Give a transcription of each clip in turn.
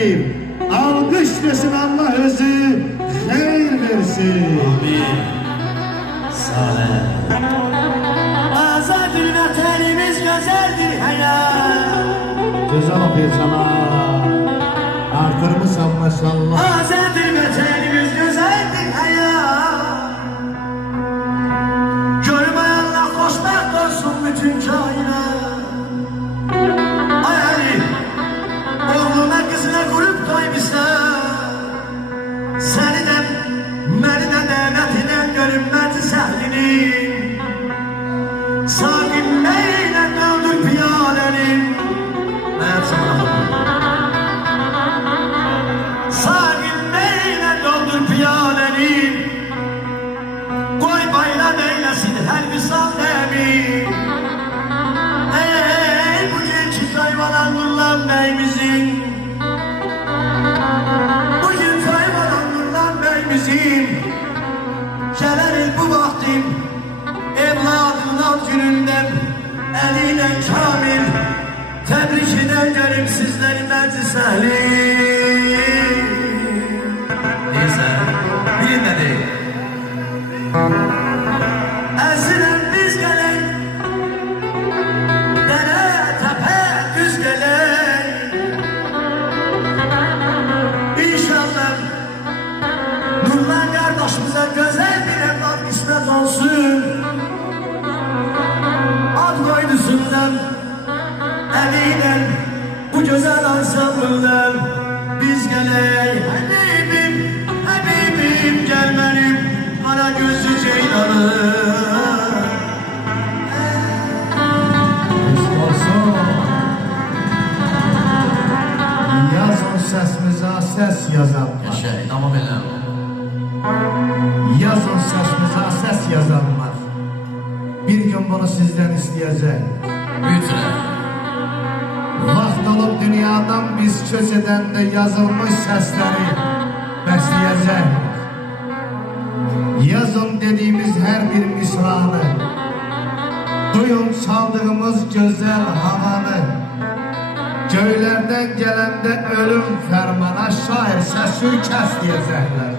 eləyib. Alqış desin Allah özü xeyr versin. Amin. Salih. Azaddır vətənimiz gözəldir həyat. Gözəl oxuyursan ha. Artırmışsan maşallah. Azaddır vətənimiz gözəldir həyat. Görməyənlər xoşbəxt olsun bütün kainat. Ay Ali, oğluna qızına qurub qoymuşsan. Səni də, məni də dəvət edən görünməz səhlinin. Sakin meyle doldur piyalenin. Meğer sana sakin meyle doldur piyalenin. Koy bayram eylesin her misal emin. Ey bu gençlik hayvan Nurlan Bey'imizin. Bugün hayvan Nurlan Bey'imizin. Gelenin bu vaktim evladından gününden eliyle kamil tebrik ederim sizleri meclis ehli. Neyse. Bilin de değil. Ezilen biz gelin, dere tepe düz gelin. İnşallah Nurlan kardeşimize güzel bir evlat kısmet olsun. Ad koydusundan eliyle bu güzel ansambından biz geley Habibim, Habibim gel benim ana gözlü ceylanım. Olsun. Yazın sesimize ses yazanlar. Yaşa. İnanma benim. Yazın sesimize ses yazanlar. Bir gün bunu sizden isteyeceğim. Büyütüre. Vaxt olup dünyadan biz köç edende yazılmış sesleri besleyecek. Yazın dediğimiz her bir misranı, duyun çaldığımız güzel havanı. Göylerden gelende ölüm fermana şair sesi kes diyecekler.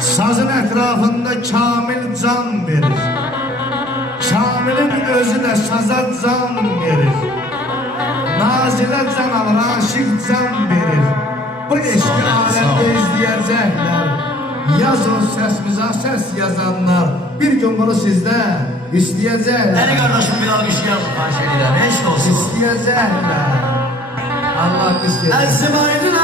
Sazın etrafında kamil can verir. Kamilin özü de saza can verir. Nazile can alır, aşık can verir. Bu eşki alemde izleyecekler. Yazın sesimize ses yazanlar. Bir gün bunu sizden isteyecekler. Beni kardeşim bir alkışlayalım. Ayşe'yle. Eşk olsun. İsteyecekler. Allah isteyecek. Ezim aydın